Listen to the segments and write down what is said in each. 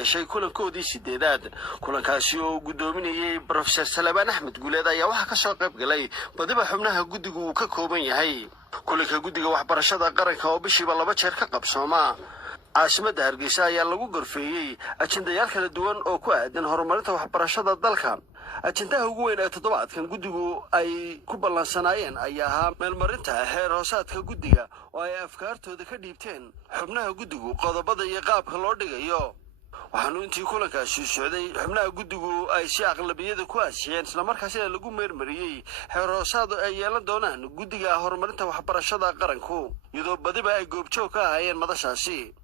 yeeshay kulankoodii sideedaad kulankaasi oo gudoominayay Professor Salabaan Axmed Guuleed ayaa waxa ka soo qayb galay badiba xubnaha guddigu uu ka kooban yahay kulanka guddiga waxbarashada qaranka oo bishiiba 2 jeer ka qabsooma caasimada Hargeysa ayaa lagu gorfeeyay ajendayaal kala duwan oo ku aadan horumarinta waxbarashada dalka ajendaha ugu weyn ee toddobaadkan guddigu ay ku ballansanaayeen ayaa ahaa meelmarinta heer hoosaadka guddiga oo ay afkaartooda ka dhiibteen xubnaha guddigu qodobada iyo qaabka loo dhigayo waxaanu intii kulankaasi socday xubnaha guddigu ay si aqlabiyada ku aasiyeen isla markaasina lagu meermariyay heer hoosaad ay yeelan doonaan guddiga horumarinta waxbarashada qaranku iyadoo badiba ay goobjoog ka ahaayeen madashaasi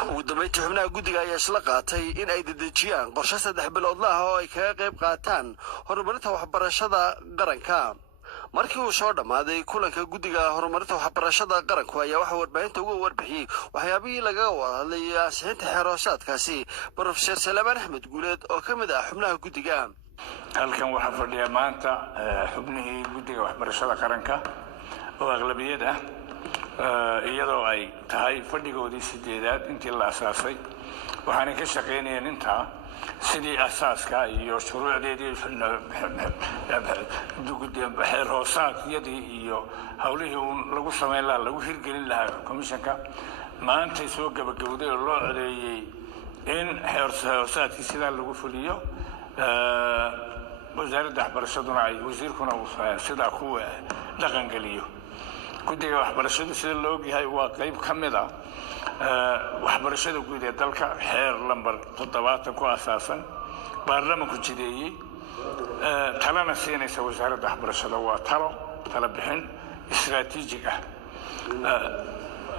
ugu dambeyntii xubnaha guddiga ayaa isla qaatay in ay dedejiyaan qorshe 3 bilood ah oo ay kaga qayb qaataan horumarinta waxbarashada qaranka markii uu soo dhamaaday kulanka guddiga horumarinta waxbarashada qaranku ayaa waxa warbaahinta uga warbixiyay waxyaabihii laga wada hadlay ansixinta heer hoosaadkaasi Professor Salabaan Axmed Guuleed oo ka mid ah xubnaha guddiga halkan waxa fadhiya maanta xubnihii guddiga waxbarashada qaranka oo aqlabiyad ah iyadoo ay tahay fadhigoodii sideedaad intii la asaasay waxaan ka shaqeynayeen inta sidii asaaska iyo shuruucdeedii heer hoosaadkii iyo hawlihii lagu sameyn lahaa lagu hirgelin lahaa komishanka maanta soo gabagabowday oo loo codeeyay in heer hoosaadkii sidaa lagu fuliyo wasaaradda waxbarashaduna ay wasiirkuna sidaa ku dhaqan geliyo guddiga waxbarashadu sida loo ogyahay waa qayb ka mid ah waxbarashada guud ee dalka heer lambar 7 ku asaasan baarlamaanku jideeyay talana siinaysa wasaaradda waxbarashada waa talo bixin istiraatiijig ah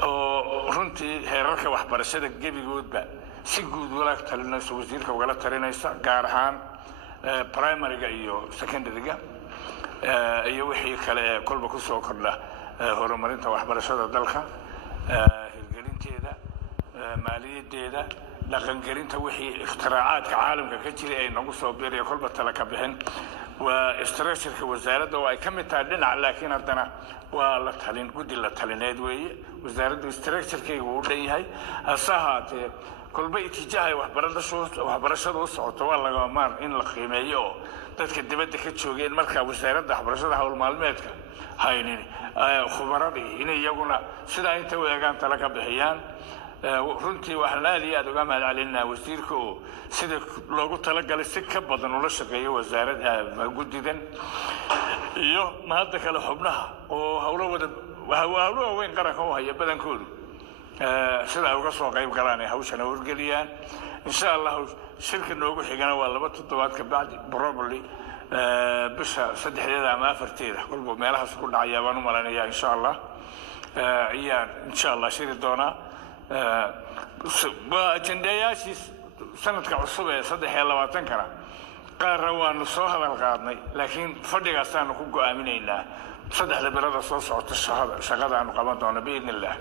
oo runtii heerarka waxbarashada gebigoodba si guud wala talinaysa wasiirka wala talinaysa gaar ahaan primary-ga iyo secondary-ga iyo wixii kale kolba ku soo kordha horumarinta waxbarashada dalka hirgelinteeda maaliyadeeda dhaqangelinta wixii ikhtiraacadka caalamka ka jiray ay nagu soo biiriyo kolba tala ka bixin waa structure-ka wasaaradda oo ay ka mid tahay dhinac laakiin haddana waa la talin guddi la talineed weeye wasaaraddu structure-keega uu dhan yahay hase ahaatee kolba itijaahay waxbarashada u socoto waa laga maan in la qiimeeyo oo dadka dibadda ka joogeen markaa wasaaradda waxbarashada hawl maalmeedka haynin khubaradii inay iyaguna sidaa inta u eegaan tala ka bixiyaan runtii waxaan aad iyo aad uga mahadcelinaa wasiirka oo sida loogu talagalay si ka badan ula shaqeeyo wasaaradda guddidan iyo mahadda kale xubnaha oo hawlo weyn qaranka u haya badankoodu sida uga soo qayb galaan hawshana wargeliyaan insha Allah shirka noogu xigana waa 2 toddobaad ka bacdi probably bisha 3 ama 4 kulba meelahaas ku dhacaya baan u maleynayaa insha Allah insha Allah shiri doona ajendayaashii sanadka cusub ee 23 kana qaar waanu soo hadal qaadnay laakiin fadhigaas aanu ku go'aaminaynaa 3 bilood soo socota shaqada aanu qaban doono biidnillah